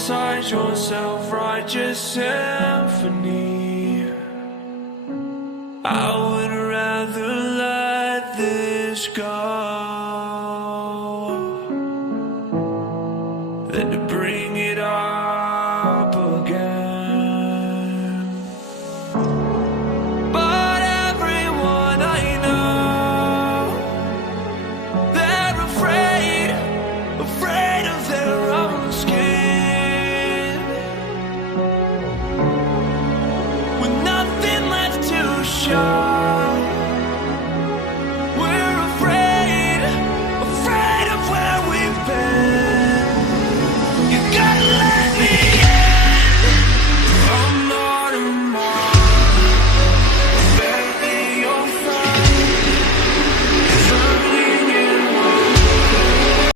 inside your self-righteous symphony. I would rather let this go than to bring it up again. But everyone I know, they're afraid of their own skin, with nothing left to show.